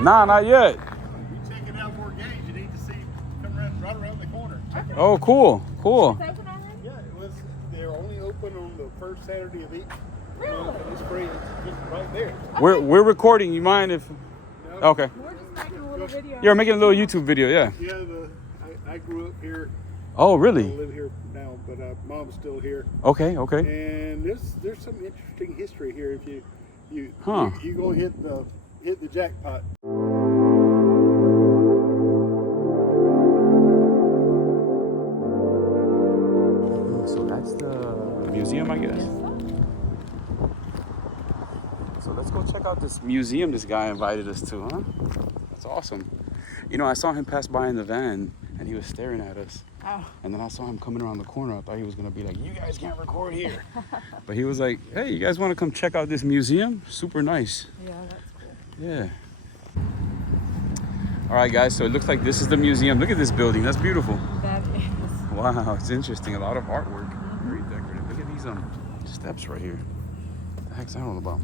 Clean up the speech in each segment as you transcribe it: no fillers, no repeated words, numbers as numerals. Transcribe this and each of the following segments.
Nah, not yet. You check it out for games. You need to see come right around the corner. Oh, cool, cool. Yeah, it was. They're only open on the first Saturday of each month. It's free. It's just right there. We're recording. You mind if? No, Okay. We're just making a little video. You're making a little YouTube video, yeah. Yeah, I grew up here. Oh, I really? live here now, but mom's still here. Okay, okay. And there's some interesting history here. If you Huh. you go hit the jackpot. So that's the museum, I guess. So let's go check out this museum this guy invited us to, huh? That's awesome. You know, I saw him pass by in the van and he was staring at us. Oh. And then I saw him coming around the corner. I thought he was gonna be like, you guys can't record here. But he was like, hey, you guys wanna come check out this museum? Super nice. Yeah, that's cool. Yeah. All right, guys, so it looks like this is the museum. Look at this building, that's beautiful. That is. Wow, it's interesting. A lot of artwork. Very decorative. Look at these steps right here. What the heck's that all about?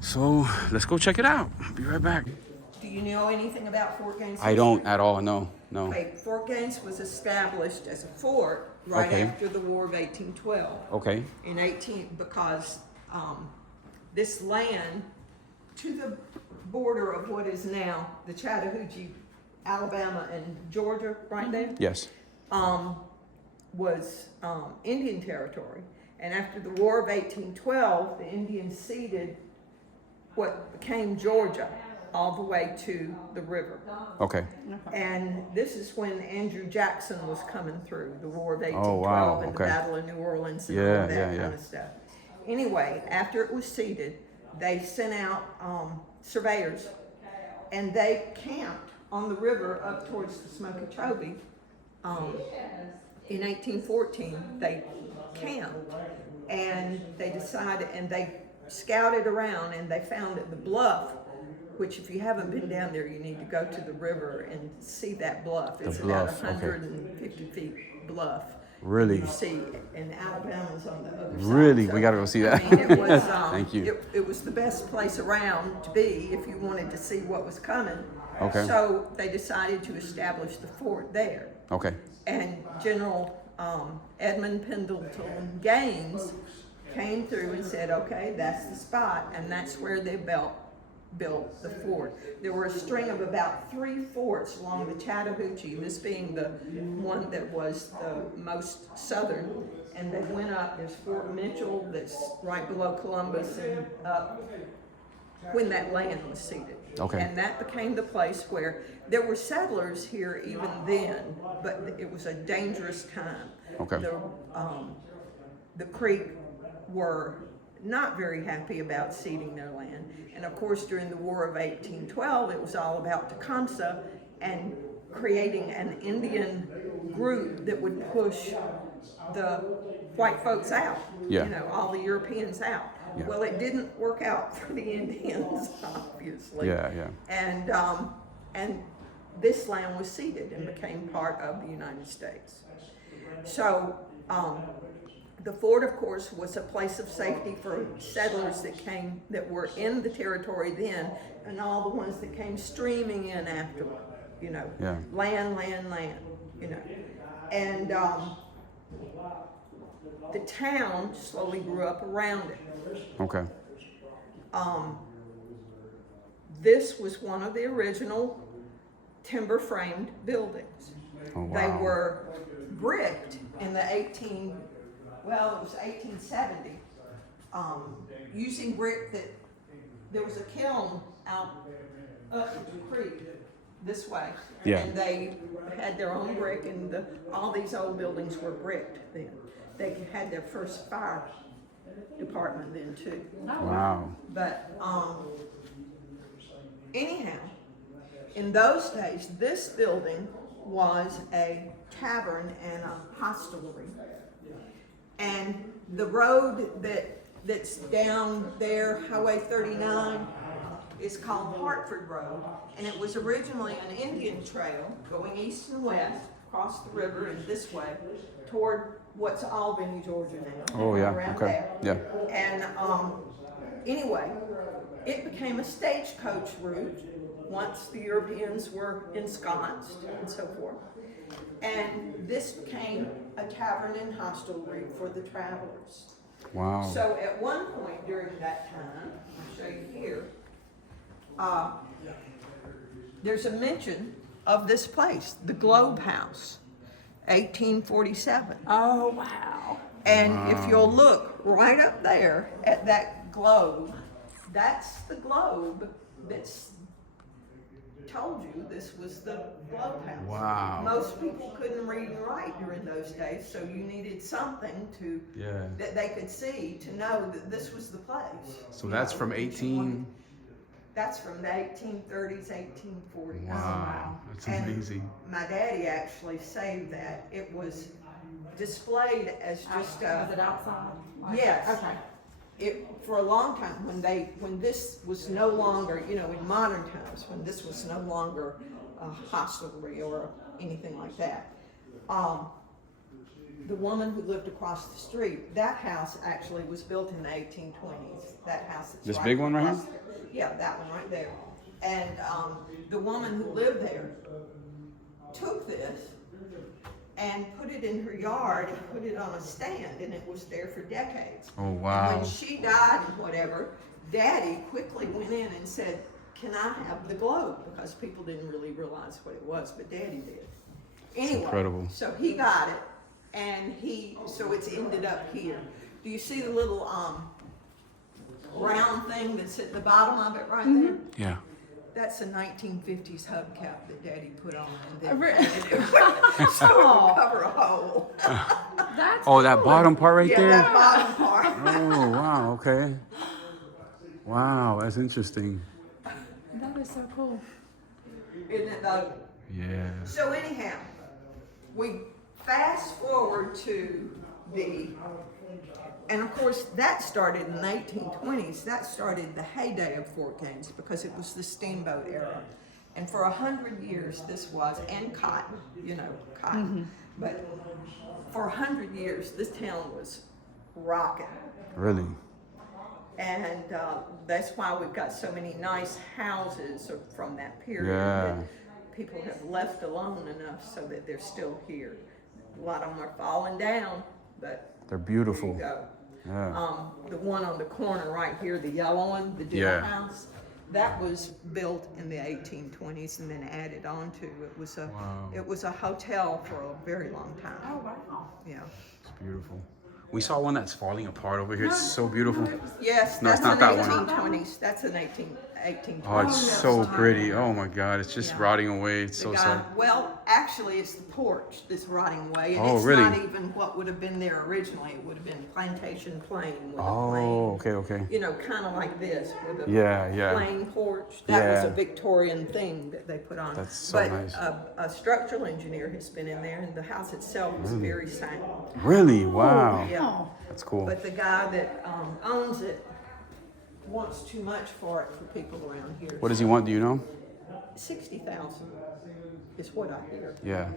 So let's go check it out. I'll be right back. Do you know anything about Fort Gaines? I don't at all. No. Okay, Fort Gaines was established as a fort right Okay. after the War of 1812. Okay. Because this land to the border of what is now the Chattahoochee, Alabama, and Georgia, right there, Yes. was Indian territory. And after the War of 1812, the Indians ceded what became Georgia all the way to the river. Okay. And this is when Andrew Jackson was coming through, the War of 1812 Oh, wow, and okay. the Battle of New Orleans and Yeah, all that yeah, kind yeah. of stuff. Anyway, after it was ceded, they sent out surveyors, and they camped on the river up towards the Smoky-Chobee. In 1814, they camped, and they decided, and they scouted around, and they found that the bluff, which if you haven't been down there, you need to go to the river and see that bluff. It's about bluff, okay. 150 feet bluff. Really? You see, and Alabama's on the other side. Really? So, We gotta go see that. I mean, it was, Thank you. It was the best place around to be if you wanted to see what was coming. Okay. So they decided to establish the fort there. Okay. And General Edmund Pendleton Gaines came through and said, okay, that's the spot, and that's where they built the fort. There were a string of about 3 forts along the Chattahoochee, this being the one that was the most southern, and they went up. There's Fort Mitchell that's right below Columbus and up when that land was ceded. Okay. And that became the place where there were settlers here even then, but it was a dangerous time. Okay. The Creek were not very happy about ceding their land. And of course, during the War of 1812, it was all about Tecumseh and creating an Indian group that would push the white folks out, Yeah. you know, all the Europeans out. Yeah. Well, it didn't work out for the Indians, obviously. Yeah. And this land was ceded and became part of the United States. So, the fort, of course, was a place of safety for settlers that were in the territory then, and all the ones that came streaming in afterward, you know. Yeah. Land, you know. And the town slowly grew up around it. Okay. This was one of the original timber framed buildings. Oh, wow. They were bricked in the 1870, using brick that there was a kiln out up the creek this way. Yeah. And they had their own brick, and all these old buildings were bricked then. They had their first fire department then too. Wow. But anyhow, in those days, this building was a tavern and a hostelry. And the road that's down there, Highway 39, is called Hartford Road. And it was originally an Indian trail going east and west, across the river and this way, toward what's Albany, Georgia now. Oh, yeah. Around Okay. there. Yeah. And Anyway, it became a stagecoach route once the Europeans were ensconced and so forth. And this became a tavern and hostelry for the travelers. Wow. So at one point during that time, I'll show you here, there's a mention of this place, the Globe House, 1847. Oh, wow. And if you'll look right up there at that globe, that's the globe that's told you this was the Globe House. Wow. Most people couldn't read and write during those days, so you needed something to Yeah. that they could see to know that this was the place. So that's from 18. That's from the 1830s, 1840s. Wow. That's And amazing. my daddy actually saved that. It was displayed as just Was it outside? yes. Okay. It for a long time when this was no longer, you know, in modern times, when this was no longer a hostelry or anything like that. The woman who lived across the street, that house actually was built in the 1820s. That house that's This big one right across there. Yeah, that one right there. And the woman who lived there took this and put it in her yard and put it on a stand, and it was there for decades. Oh, And wow. when she died and whatever, Daddy quickly went in and said, "Can I have the globe?" Because people didn't really realize what it was, but Daddy did. Anyway, incredible. so he got it, and so it's ended up here. Do you see the little round thing that's at the bottom of it right there? Yeah. That's a 1950s hubcap that Daddy put on, and then Really? painted it so it would cover a hole. That's Oh, that cool. bottom part right Yeah, there? that bottom part. Oh, wow. Okay. Wow. That's interesting. That is so cool. Isn't it though? Yeah. So anyhow, we fast forward to and of course that started in the 1820s. That started the heyday of Fort Gaines because it was the steamboat era. And for 100 years this was, and cotton, you know, cotton. But for 100 years this town was rocking. Really? And that's why we've got so many nice houses from that period Yeah. that people have left alone enough so that they're still here. A lot of them are falling down, but They're there beautiful. you go. Yeah. The one on the corner right here, the yellow one, the dinner Yeah. house, that was built in the 1820s and then added on to. Wow. It was a hotel for a very long time. Oh, wow. Yeah. It's beautiful. We saw one that's falling apart over here. It's so beautiful. Yes, No, it's that's not an that one. 1820s. That's an 1820s. Oh, it's so pretty. Oh my God. It's just Yeah. rotting away. It's The so guy, sad. well, actually, it's the porch that's rotting away, and Oh, it's really? not even what would have been there originally. It would have been plantation plain with a Oh, plain, okay. you know, kind of like this with a Yeah. plain porch. That was Yeah. a Victorian thing that they put on. That's so but nice. a structural engineer has been in there, and the house itself is very sound. Really? Wow. Yeah. That's cool. But the guy that owns it wants too much for it for people around here. What does he want? Do you know? 60,000 is what I hear. Yeah.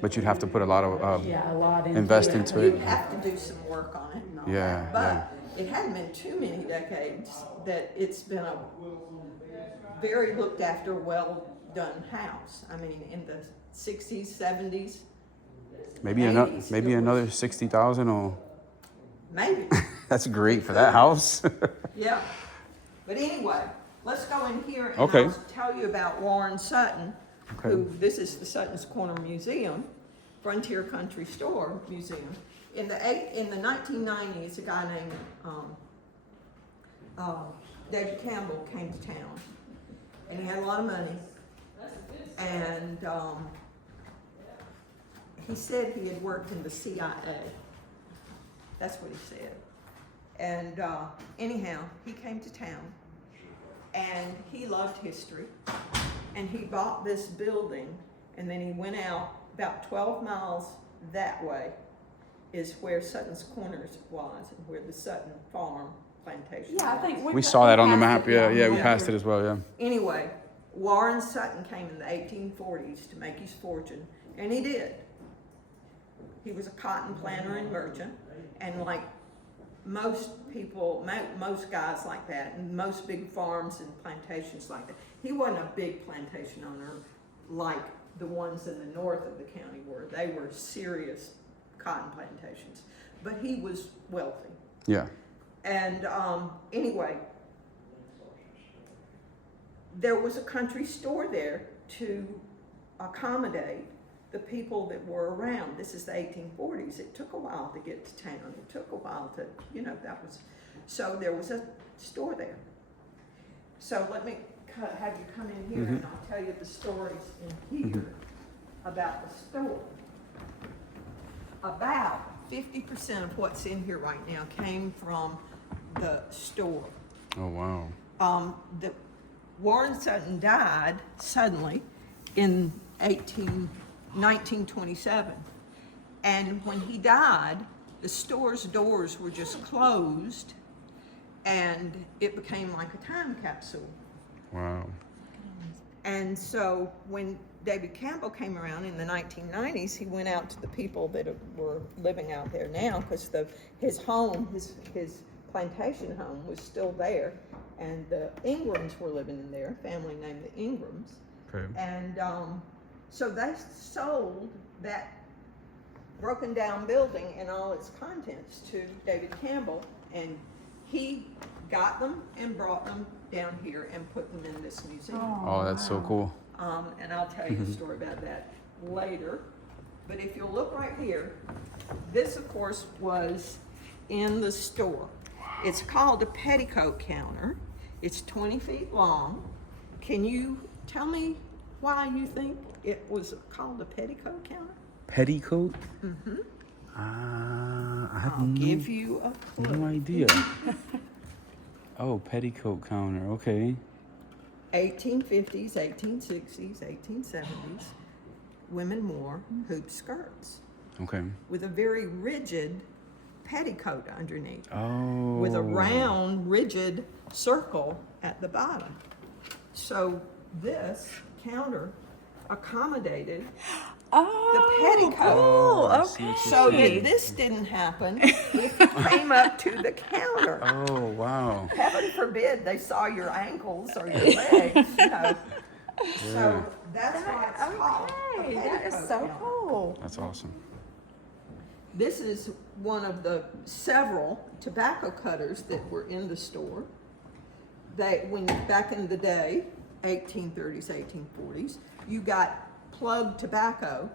But you'd have to put a lot of Yeah, a lot into invest it. into You'd it. have to do some work on it and all Yeah, that. But it hadn't been too many decades that it's been a very looked after, well done house. I mean, in the 60s, 70s, Maybe 80s, maybe it was- another 60,000 or maybe. that's great for that house. Yeah. But anyway, let's go in here and Okay. I'll tell you about Warren Sutton, Okay. who, this is the Sutton's Corner Museum, Frontier Country Store Museum. In the 1990s, a guy named David Campbell came to town, and he had a lot of money, and he said he had worked in the CIA. That's what he said. And anyhow, he came to town, and he loved history, and he bought this building, and then he went out about 12 miles that way is where Sutton's Corners was, and where the Sutton Farm plantation Yeah, I was. think We saw that on the passed map. it, Yeah, we passed it as well. Yeah. Anyway, Warren Sutton came in the 1840s to make his fortune, and he did. He was a cotton planter and merchant, and like most people, most guys like that, and most big farms and plantations like that. He wasn't a big plantation owner like the ones in the north of the county were. They were serious cotton plantations, but he was wealthy. Yeah. And anyway, there was a country store there to accommodate the people that were around. This is the 1840s. It took a while to get to town. It took a while to, so there was a store there. So let me have you come in here and I'll tell you the stories in here about the store. About 50% of what's in here right now came from the store. Oh, wow. Warren Sutton died suddenly in 1927. And when he died, the store's doors were just closed and it became like a time capsule. Wow. And so when David Campbell came around in the 1990s, he went out to the people that were living out there now, because his home, his plantation home was still there, and the Ingrams were living in there, a family named the Ingrams. Okay. And so they sold that broken down building and all its contents to David Campbell, and he got them and brought them down here and put them in this museum. Oh, that's so cool. And I'll tell you a story about that later. But if you'll look right here, this of course was in the store. It's called a petticoat counter. It's 20 feet long. Can you tell me why you think it was called a petticoat counter? Petticoat? Mm-hmm. I have I'll give you a clue. no idea. Oh, petticoat counter. Okay. 1850s, 1860s, 1870s, women wore hoop skirts Okay. with a very rigid petticoat underneath, Oh. with a round, rigid circle at the bottom. So this counter accommodated the petticoat. Oh, I see what you're So saying. that this didn't happen if you came up to the counter. Oh, wow. Heaven forbid they saw your ankles or your legs, So that's why it's called a Okay, that is petticoat so counter. cool. That's awesome. This is one of the several tobacco cutters that were in the store. Back in the day, 1830s, 1840s, you got plug tobacco,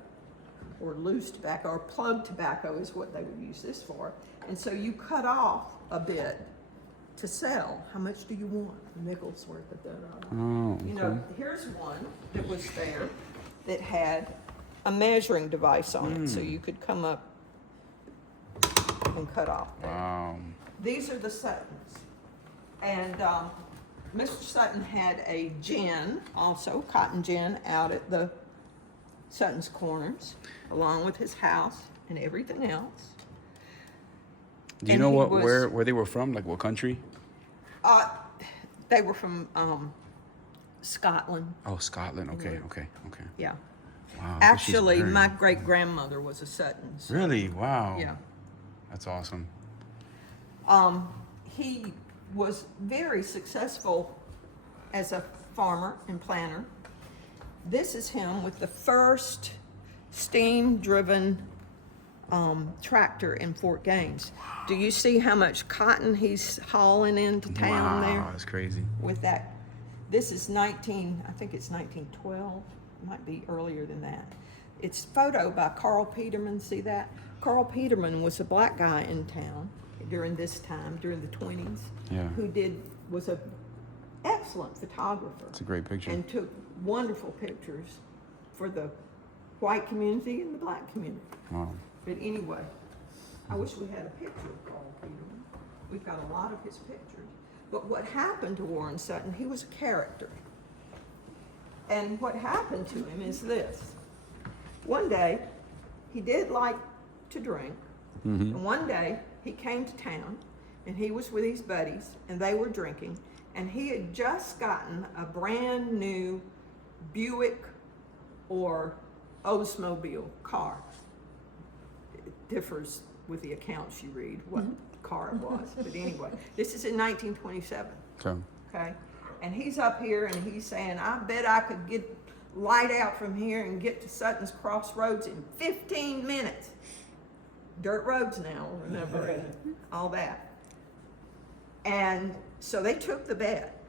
or loose tobacco, or plug tobacco is what they would use this for. And so you cut off a bit to sell. How much do you want? A nickel's worth of that. Oh, okay. Here's one that was there that had a measuring device on it, so you could come up and cut off there. Wow. These are the Suttons. And Mr. Sutton had a gin, also cotton gin, out at the Sutton's Corners, along with his house and everything else. Do you And know he what was- where they were from? Like what country? They were from Scotland. Oh, Scotland. Okay, okay, okay. Yeah. Wow. I bet she's Actually, very- my great grandmother was a Sutton. So, Really? Wow. yeah. That's awesome. He was very successful as a farmer and planter. This is him with the first steam-driven tractor in Fort Gaines. Do you see how much cotton he's hauling into town Wow, there that's crazy. with that? This is I think it's 1912, it might be earlier than that. It's photo by Carl Peterman, see that? Carl Peterman was a black guy in town during this time, during the 20s, Yeah. who was an excellent photographer. It's a great picture. And took wonderful pictures for the white community and the black community. Wow. But anyway, I wish we had a picture of Carl Peterman. We've got a lot of his pictures. But what happened to Warren Sutton, he was a character. And what happened to him is this. One day, he did like to drink. And one day, he came to town, and he was with his buddies, and they were drinking. And he had just gotten a brand new Buick or Oldsmobile car. It differs with the accounts you read what car it was. But anyway, this is in 1927. Okay. Okay, and he's up here and he's saying, I bet I could get light out from here and get to Sutton's Crossroads in 15 minutes. Dirt roads now, remember, and all that. And so they took the bet.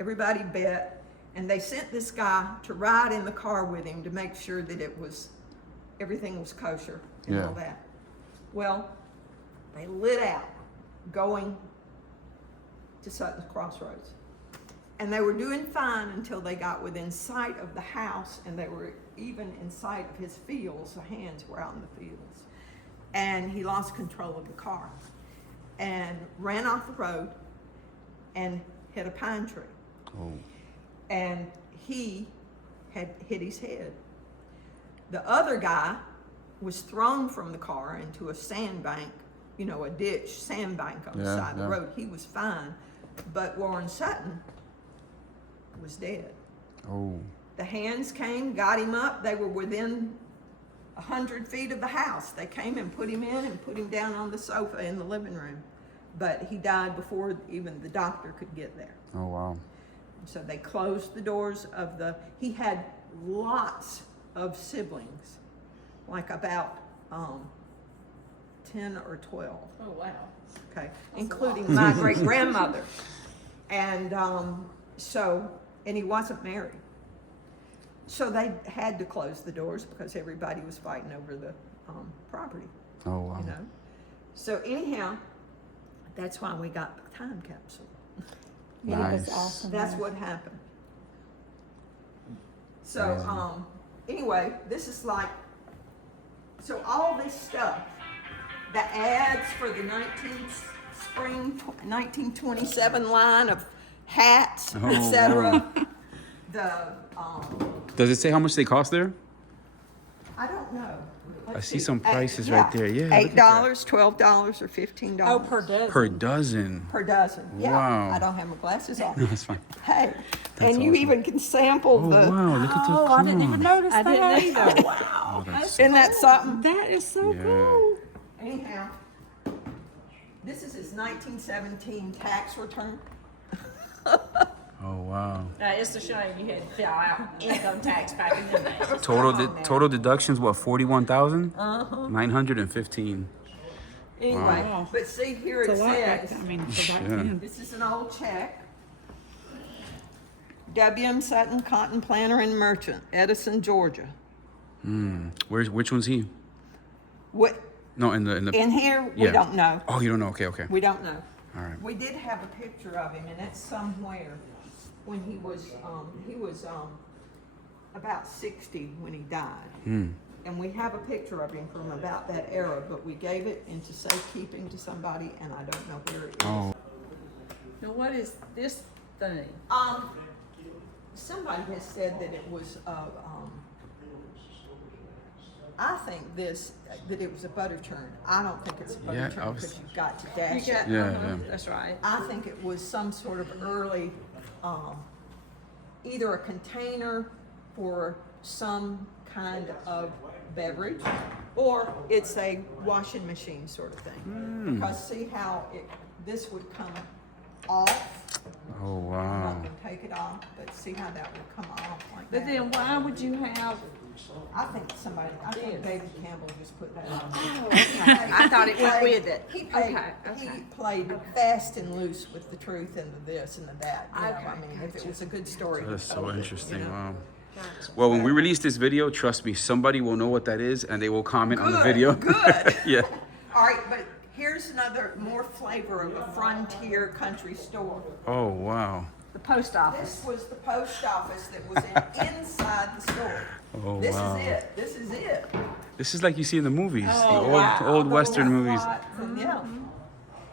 Everybody bet, and they sent this guy to ride in the car with him to make sure that everything was kosher and all that. Well, they lit out going to Sutton's Crossroads. And they were doing fine until they got within sight of the house, and they were even in sight of his fields. The hands were out in the fields. And he lost control of the car and ran off the road and hit a pine tree. Oh. And he had hit his head. The other guy was thrown from the car into a sandbank, you know, a ditch, sandbank on the side of the road. He was fine, but Warren Sutton was dead. Oh. The hands came, got him up. They were within 100 feet of the house. They came and put him in and put him down on the sofa in the living room. But he died before even the doctor could get there. Oh, wow. So they closed the doors of he had lots of siblings, like about 10 or 12. Oh, wow. Okay, including my great grandmother. And and he wasn't married. So they had to close the doors because everybody was fighting over the property. Oh, wow. You know. So anyhow, that's why we got the time capsule. Yeah, Nice. that's awesome. That's what happened. So anyway, this is like, so all this stuff, the ads for the spring 1927 line of hats, Oh, etc. Does it say how much they cost there? I don't know. I see some prices right there. Yeah, look at $8, that. $12, or $15. Oh, per dozen. Per dozen. Per dozen. Yeah. Wow. I don't have my glasses on. No, that's fine. Hey, That's and you awesome. even can sample Oh, the. wow. Look at the Oh, I didn't even cones. notice I that. didn't either. Oh, that's Isn't that something? That is so Yeah. cool. Anyhow, this is his 1917 tax return. Oh, wow. It's a shame you had to fill out income tax back in the day. Total deductions, what, 41,000? 915. Anyway, Wow. but see here it It's a lot back says, then. I mean, for back Yeah. then. this is an old check. W.M. Sutton, cotton planter and merchant, Edison, Georgia. Which one's he? What, No, in the. in here, we Yeah. don't know. Oh, you don't know. Okay. We don't know. All right. We did have a picture of him, and it's somewhere when he was about 60 when he died. And we have a picture of him from about that era, but we gave it into safekeeping to somebody, and I don't know where it is. Oh. Now, what is this thing? Somebody has said that it was I think that it was a butter churn. I don't think it's a butter Yeah, churn I was- because you've got to dash it. Yeah. That's right. I think it was some sort of early, either a container for some kind of beverage, or it's a washing machine sort of thing. Because see how this would come off. Oh, I'm wow. not gonna take it off, but see how that would come off like But that. then why would you have? I think David Campbell just put that on. Oh, okay. I thought it went with it. He played fast and loose with the truth and the this and the that. You know, I mean, if it was a good story. That's he so told it, interesting. you know. Wow. Well, when we release this video, trust me, somebody will know what that is, and they will comment on the video. Good. Yeah. All right, but here's another more flavor of a frontier country store. Oh, wow. The post office. This was the post office that was inside the store. Oh, This wow. is it. This is it. This is like you see in the movies, Oh, the old Western movies. Yeah.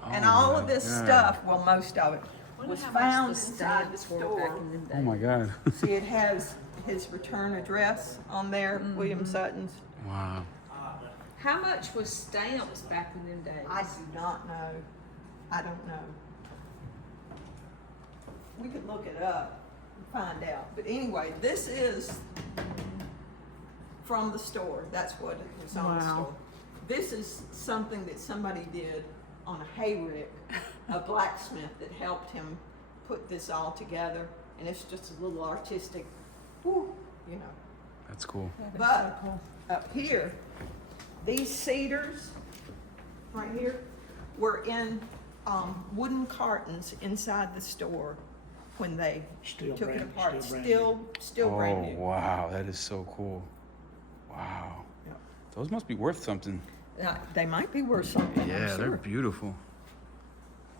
And Oh all my of this God. stuff, well, most of it, was found inside the back store. in them Oh days. my God. See, it has his return address on there, William Sutton's. Wow. How much was stamps back in them days? I do not know. I don't know. We could look it up and find out. But anyway, this is from the store. That's what it was on the Wow. store. This is something that somebody did on a hay rick, a blacksmith that helped him put this all together. And it's just a little artistic, whew, you know. That's cool. But up here, these cedars right here were in wooden cartons inside the store when they Still took it brand- apart. still brand Still brand Oh, new. wow. That is so cool. Wow. Yeah. Those must be worth something. Now, they might be worth something. I'm Yeah, they're sure. beautiful.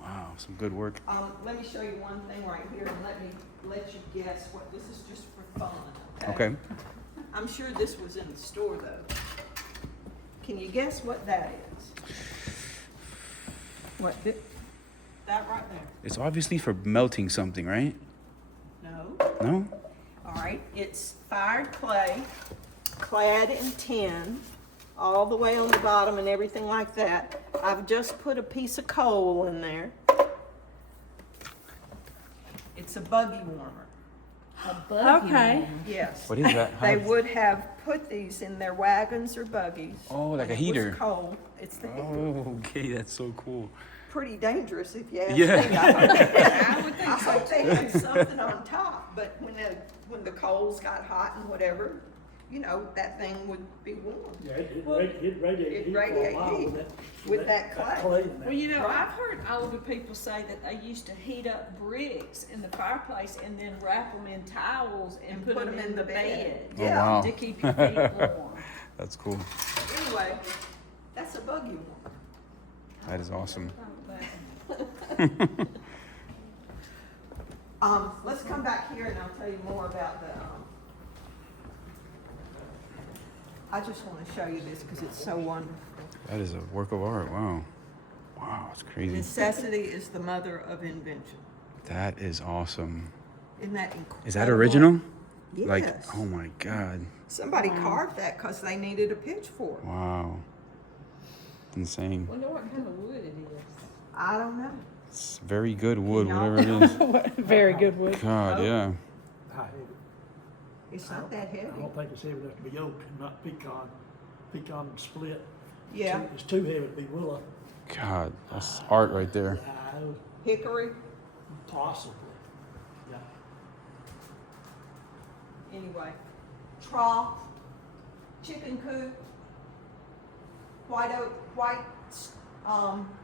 Wow, some good work. Let me show you one thing right here, and let you guess what this is, just for fun. Okay. I'm sure this was in the store though. Can you guess what that is? That right there. It's obviously for melting something, right? No. No? All right. It's fired clay, clad in tin, all the way on the bottom and everything like that. I've just put a piece of coal in there. It's a buggy warmer. A buggy. Okay. Yes. What is that? They How- would have put these in their wagons or buggies. Oh, like a and heater. It was coal. It's the heater. Oh, okay, that's so cool. Pretty dangerous if you ask Yeah. me. I hope they had something on top, but when the coals got hot and whatever, you know, that thing would be warm. Yeah, it radiated heat for a radiate while heat with that clay. clay in there. Well, you know, I've heard older people say that they used to heat up bricks in the fireplace and then wrap them in towels and put them in the bed Oh, wow. to keep your feet warm. That's cool. Anyway, that's a buggy one. That is awesome. Let's come back here and I'll tell you more about the, I just want to show you this because it's so wonderful. That is a work of art. Wow. Wow, it's crazy. Necessity is the mother of invention. That is awesome. Isn't that incredible? Is that original? Yes. Like, oh my God. Somebody carved that because they needed a pitchfork. Wow. Insane. Wonder what kind of wood it is. I don't know. It's very good wood, Y'all- whatever it is. Very good wood. God, yeah. High heavy. It's not that I heavy. don't think it's heavy enough to be oak, not pecan split. Yeah. It's too heavy to be willow. God, that's art right there. Hickory. Possibly. Yeah. Anyway, trough, chicken coop, white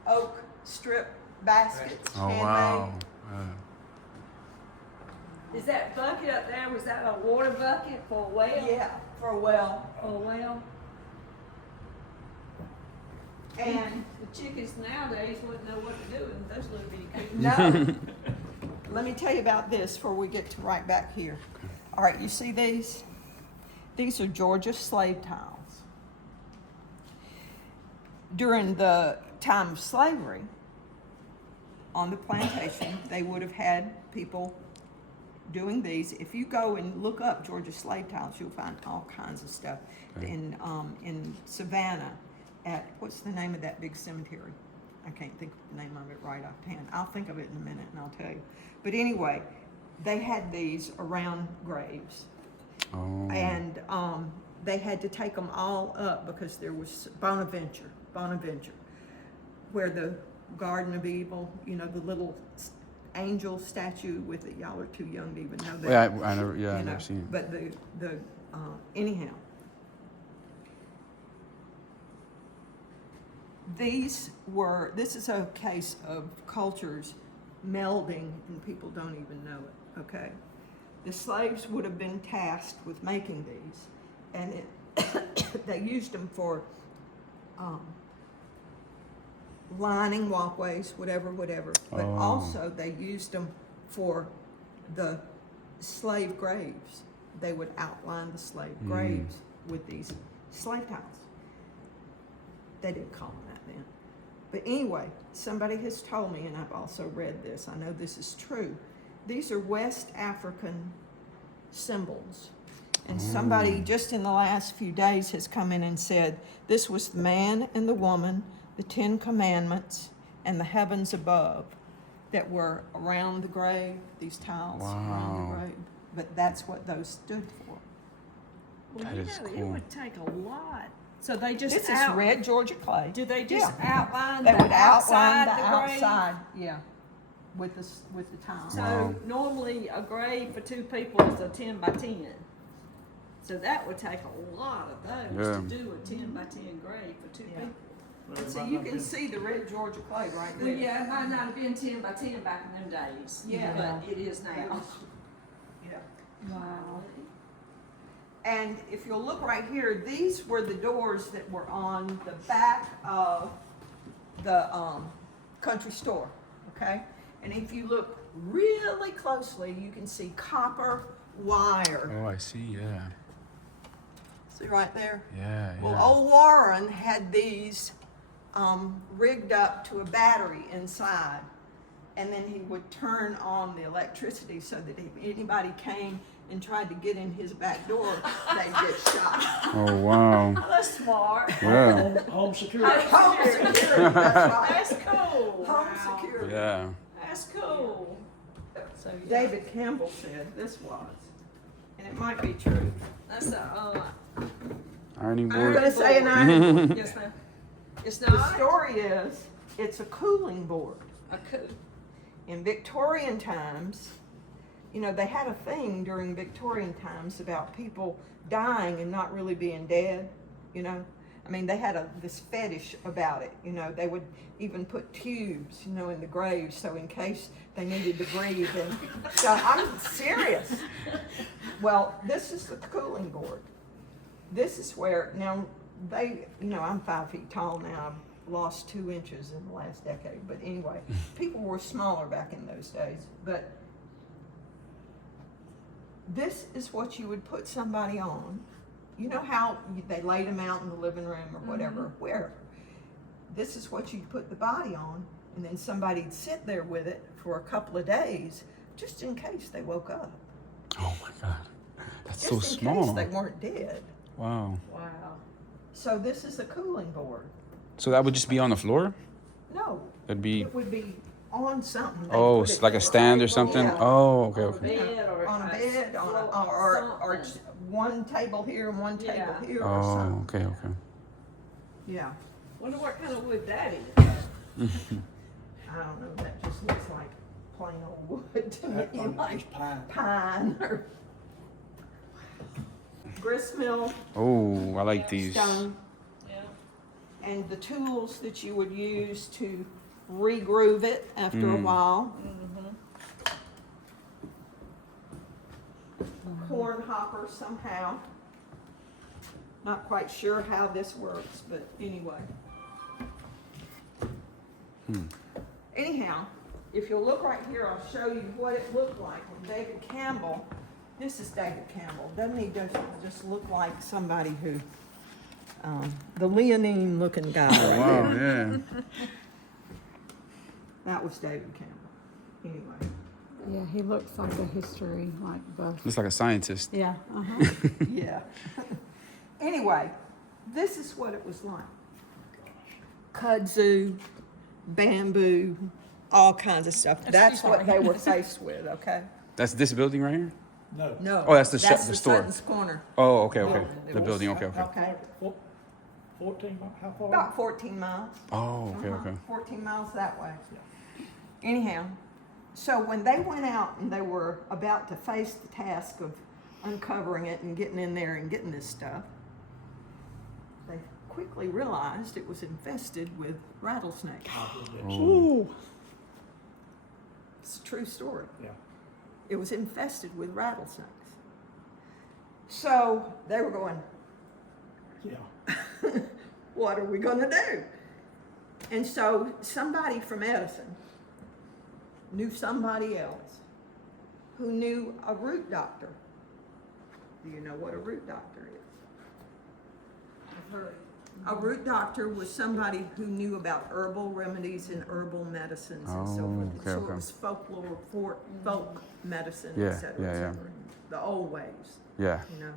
oak strip baskets. Oh, handmade. wow. Is that bucket up there, was that a water bucket for a well? Yeah, for a well. For a well? And The chickens nowadays wouldn't know what to do in those little bitty coops. no, let me tell you about this before we get to right back here. All right, you see these? These are Georgia slave tiles. During the time of slavery, on the plantation, they would have had people doing these. If you go and look up Georgia slave tiles, you'll find all kinds of stuff. Okay. In Savannah, at, what's the name of that big cemetery? I can't think of the name of it right offhand. I'll think of it in a minute and I'll tell you. But anyway, they had these around graves. Oh. And they had to take them all up because there was Bonaventure, where the Garden of Evil, you know, the little angel statue with it. Y'all are too young to even know that. Yeah, I never, you I've know, never seen it. But anyhow, this is a case of cultures melding and people don't even know it, okay? The slaves would have been tasked with making these, and they used them for lining walkways, whatever, but Oh. also they used them for the slave graves. They would outline the slave graves with these slave tiles. They didn't call them that then. But anyway, somebody has told me, and I've also read this, I know this is true, these are West African symbols. And somebody just in the last few days has come in and said, this was the man and the woman, the 10 Commandments, and the heavens above that were around the grave, these tiles around Wow. the grave. But that's what those stood for. Well, That you is know, it cool. would take a lot So they just This is red Georgia clay. Do they just Yeah. outline They the would outline outside the grave? outside, yeah, with the tile. So Wow. normally a grave for 2 people is a 10 by 10. So that would take a lot of those Yeah. to do a 10 by 10 grave for 2 Yeah. people. And so you can see the red Georgia clay right there. Well, yeah, it might not have been 10 by 10 back in them days. Yeah. But it is now. Yeah. Wow. And if you'll look right here, these were the doors that were on the back of the country store, okay? And if you look really closely, you can see copper wire. Oh, I see. Yeah. See right there? Yeah. Well, Yeah. old Warren had these rigged up to a battery inside. And then he would turn on the electricity so that if anybody came and tried to get in his back door, they'd get shot. Oh, wow. That's smart. Yeah. Home security. Home security, that's right. That's cool. Home Wow. security. Yeah. That's cool. So David Campbell said this was, and it might be true. that's a Ironing I'm board. gonna say an iron board. yes, ma'am. It's The not story is, it's a cooling board. a cool. In Victorian times, you know, they had a thing during Victorian times about people dying and not really being dead, you know. I mean, they had this fetish about it, you know. They would even put tubes, you know, in the graves, so in case they needed to breathe. And so I'm serious. Well, this is the cooling board. This is where, now, you know, I'm 5 feet tall now. I've lost 2 inches in the last decade. But anyway, people were smaller back in those days. But this is what you would put somebody on. You know how they laid them out in the living room or whatever, wherever. This is what you'd put the body on, and then somebody'd sit there with it for a couple of days, just in case they woke up. Oh my God. That's Just so in small. case they weren't dead. Wow. Wow. So this is a cooling board. So that would just be on the floor? No, It'd be. it would be on something. They Oh, put it's it like a stand or something? Yeah. Oh, okay, On a okay. bed or On a bed, on float a, or something. one table here and one table Yeah. here or Oh, something. okay, okay. Yeah, Wonder what kind of wood that is. I don't know, that just looks like plain old wood to That me, one like is pine. pine or gristmill, Oh, I like these. stone. Yeah. And the tools that you would use to re-groove it after a while. Corn hopper somehow. Not quite sure how this works, but anyway. Anyhow, if you'll look right here, I'll show you what it looked like when David Campbell, this is David Campbell, doesn't he just look like somebody who, the Leonine looking guy right Wow, there. yeah. That was David Campbell. Anyway, Yeah, he looks like a history, like buff. Looks like a scientist. Yeah, uh-huh. yeah. Anyway, this is what it was like. Kudzu, bamboo, all kinds of stuff. That's what they were faced with, okay? That's this building right here? No. No. Oh, that's the the store. Sutton's Corner. Oh, okay, okay. Building. The building, okay, okay. Okay. 14, how far? About 14 miles. Oh, okay, okay. 14 miles that way. Anyhow, so when they went out and they were about to face the task of uncovering it and getting in there and getting this stuff, they quickly realized it was infested with rattlesnakes. Oh. It's a true story. Yeah. It was infested with rattlesnakes. So they were going, Yeah. what are we going to do? And so somebody from Edison knew somebody else who knew a root doctor. Do you know what a root doctor is? I've heard. A root doctor was somebody who knew about herbal remedies and herbal medicines and so Oh, forth. okay, So okay. it was folklore, folk medicine, Yeah, et cetera, yeah, et yeah. cetera. The old ways, Yeah. you know.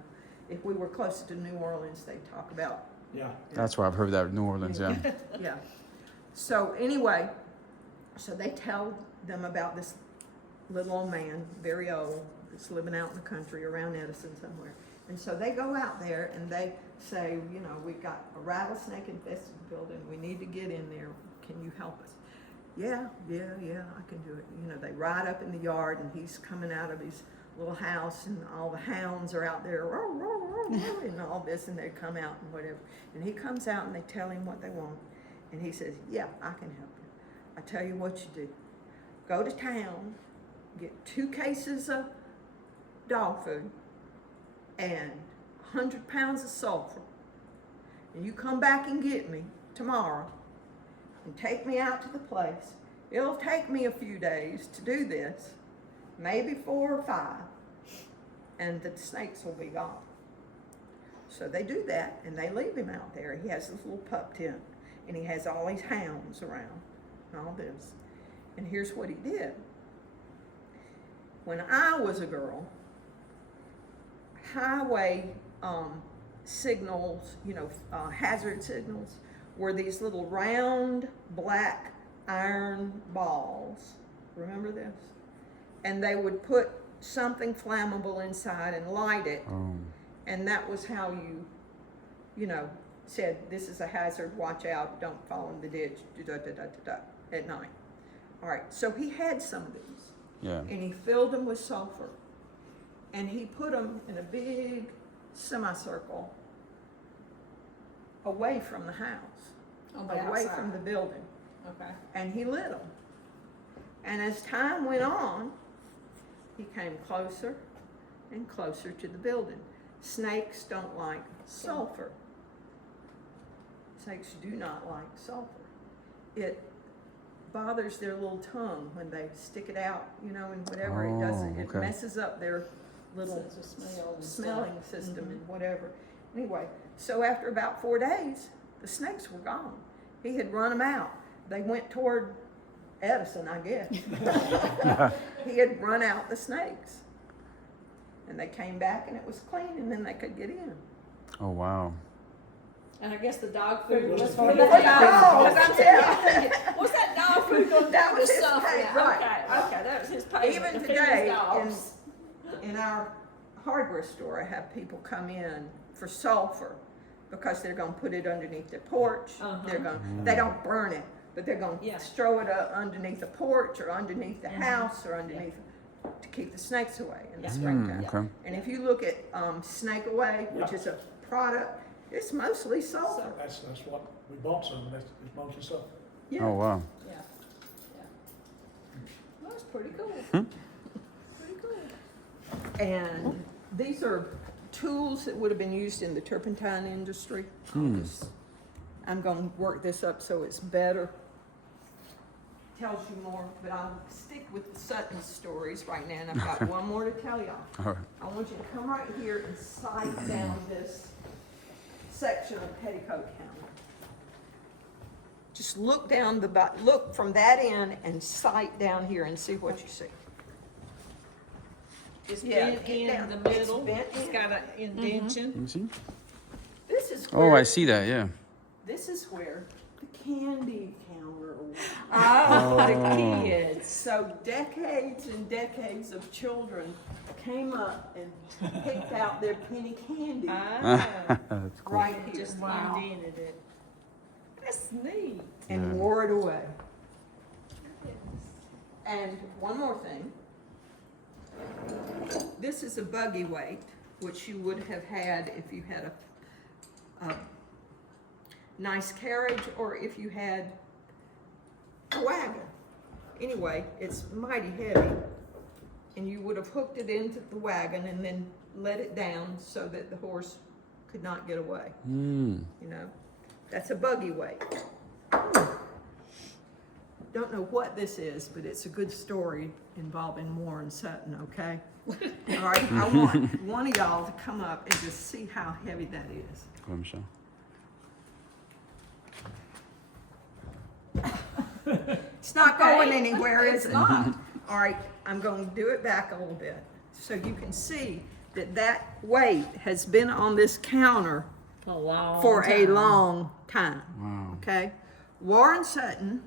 If we were closer to New Orleans, they'd talk about, Yeah. That's where I've heard that in New Orleans, yeah. yeah. So anyway, so they tell them about this little old man, very old, that's living out in the country around Edison somewhere. And so they go out there and they say, you know, we've got a rattlesnake infested building. We need to get in there. Can you help us? Yeah, I can do it. You know, they ride up in the yard and he's coming out of his little house and all the hounds are out there and all this, and they come out and whatever. And he comes out and they tell him what they want. And he says, yeah, I can help you. I tell you what you do. Go to town, get 2 cases of dog food and 100 pounds of sulfur. And you come back and get me tomorrow and take me out to the place. It'll take me a few days to do this, maybe 4 or 5, and the snakes will be gone. So they do that, and they leave him out there. He has this little pup tent, and he has all these hounds around, and all this. And here's what he did. When I was a girl, highway signals, you know, hazard signals, were these little round black iron balls. Remember this? And they would put something flammable inside and light it. Oh. And that was how you know, said, this is a hazard, watch out, don't fall in the ditch, at night. All right, so he had some of these. Yeah. And he filled them with sulfur. And he put them in a big semicircle away from the house, On the away outside. from the building. Okay. And he lit them. And as time went on, he came closer and closer to the building. Snakes don't like sulfur. Snakes do not like sulfur. It bothers their little tongue when they stick it out, you know, and whatever it does, it okay. messes up their little Sense of smell and smelling stuff. system and whatever. Anyway, so after about 4 days, the snakes were gone. He had run them out. They went toward Edison, I guess. He had run out the snakes. And they came back and it was clean, and then they could get in. Oh, wow. And I guess the dog food was was the for food. the For the dog. dogs, Because I'm yeah. thinking, was that dog food going to That do was the his stuff? pay, Yeah, right. Okay, that was his payment. Even to feed today, his dogs. in our hardware store, I have people come in for sulfur because they're gonna put it underneath their porch. Uh-huh. They don't burn it, but they're gonna Yeah. throw it underneath the porch or underneath the house or underneath to keep the snakes away in the Yeah. springtime. Okay. And if you look at Snake Away, which is a product, it's mostly sulfur. That's what, we bought some, and that's mostly stuff. Yeah. Oh, wow. Yeah. Well, that's pretty cool. Pretty cool. And these are tools that would have been used in the turpentine industry. I'm going to work this up so it's better. Tells you more, but I'll stick with the Sutton stories right now, and I've got one more to tell y'all. All right. I want you to come right here and sight down this section of petticoat counter. Just look down look from that end and sight down here and see what you see. It's Yeah, bent get in down. the It's middle. bent It's in. got an indention. Let me see. This is Oh, where, I see that, yeah. This is where the candy counter was. Oh, the Oh. kids. So decades and decades of children came up and picked out their penny candy Ah, That's cool. right here just indented it. That's neat. and Yeah. wore it away. And one more thing. This is a buggy weight, which you would have had if you had a nice carriage or if you had a wagon. Anyway, it's mighty heavy, and you would have hooked it into the wagon and then let it down so that the horse could not get away. Mm. You know, that's a buggy weight. Don't know what this is, but it's a good story involving Warren Sutton, okay? All right, I want one of y'all to come up and just see how heavy that is. Go ahead, Michelle. It's not going Okay. anywhere, is It's it? not. All right, I'm going to do it back a little bit so you can see that that weight has been on this counter A long for a time. long time. Wow. Okay, Warren Sutton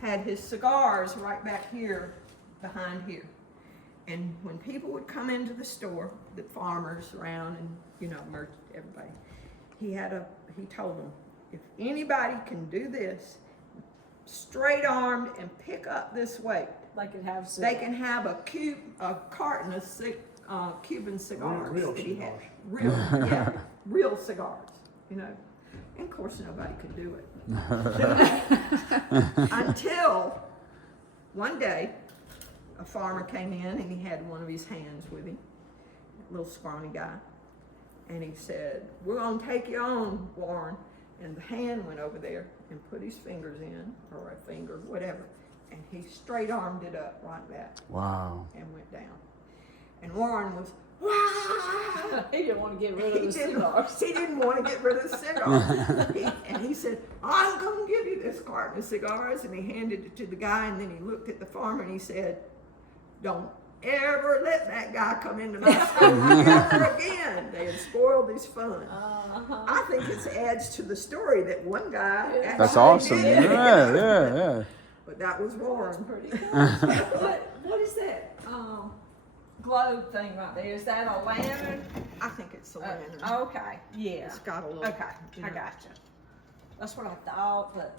had his cigars right back here, behind here. And when people would come into the store, the farmers around and, you know, everybody, he told them, if anybody can do this, straight armed and pick up this weight, They could have some. they can have a carton of Cuban cigars Real that he had. cigars. Real cigars, you know. And of course, nobody could do it. Until one day, a farmer came in and he had one of his hands with him, a little scrawny guy. And he said, we're gonna take you on, Warren. And the hand went over there and put his fingers in, or a finger, whatever. And he straight armed it up like that Wow. and went down. And Warren was, "Wah!" He didn't want to get rid of the cigars. He didn't want to get rid of the cigars. And he said, I'm going to give you this carton of cigars. And he handed it to the guy, and then he looked at the farmer and he said, don't ever let that guy come into my store ever again. They had spoiled his fun. I think it adds to the story that one guy actually That's awesome. did it. Yeah. But that was Warren. Pretty cool. What is that globe thing right there? Is that a lantern? I think it's the lantern. Okay, yeah. It's got a little. Okay, you I know. gotcha. That's what I thought, but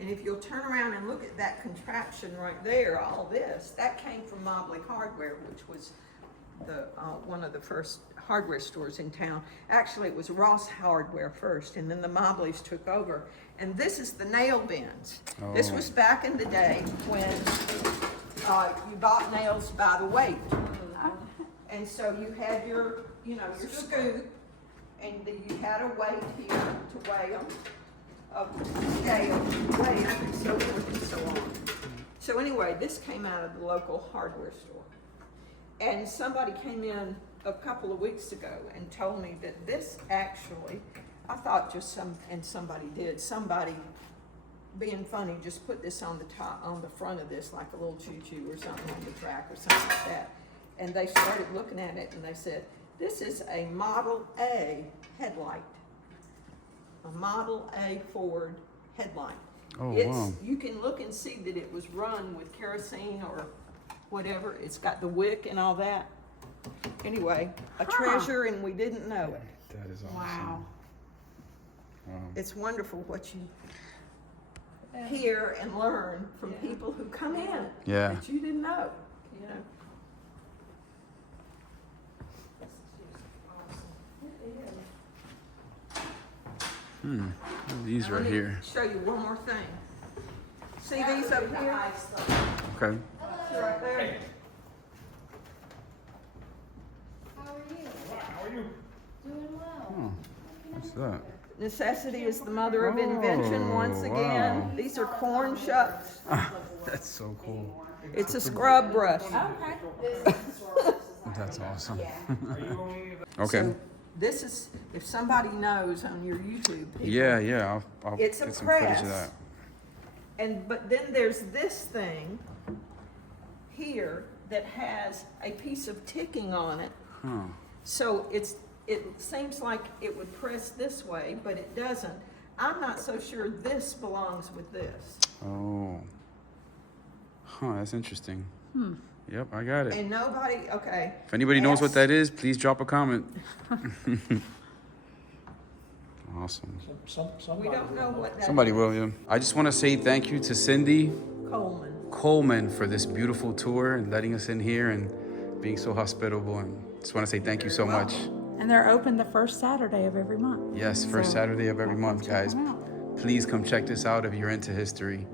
And if you'll turn around and look at that contraption right there, all this, that came from Mobley Hardware, which was the one of the first hardware stores in town. Actually, it was Ross Hardware first, and then the Mobleys took over. And this is the nail bins. This was back in the day when you bought nails by the weight. And so you had your, you know, your scoop, and you had a weight here to weigh them, a scale, weigh them, and so forth and so on. So anyway, this came out of the local hardware store. And somebody came in a couple of weeks ago and told me that this actually, I thought just somebody being funny, just put this on the top, on the front of this, like a little choo-choo or something on the track or something like that. And they started looking at it and they said, this is a Model A headlight. A Model A Ford headlight. Oh, It's, wow. you can look and see that it was run with kerosene or whatever. It's got the wick and all that. Anyway, a treasure, and we didn't know it. That is awesome. wow. Wow. It's wonderful what you hear and learn from people who come in Yeah. that you didn't know, you know. These Now, right let me here. show you one more thing. See these up here? Okay. Right there. How are you? Doing well. Oh, what's that? Necessity is the mother of invention once Oh, again. wow. These are corn shucks. That's so cool. It's a scrub brush. That's awesome. Okay. So this is, if somebody knows on your YouTube, people, Yeah. I'll It's a get some footage press. of that. but then there's this thing here that has a piece of ticking on it. Huh. So it seems like it would press this way, but it doesn't. I'm not so sure this belongs with this. Oh. Huh, that's interesting. Yep, I got it. And nobody, okay. If anybody knows what ask- that is, please drop a comment. Awesome. We don't know what that Somebody is. will, yeah. I just want to say thank you to Cindy Coleman for this beautiful tour and letting us in here and being so hospitable. And just want to say thank you so much. And they're open the first Saturday of every month. Yes, first So, Saturday of every month, check guys. them out. Please come check this out if you're into history.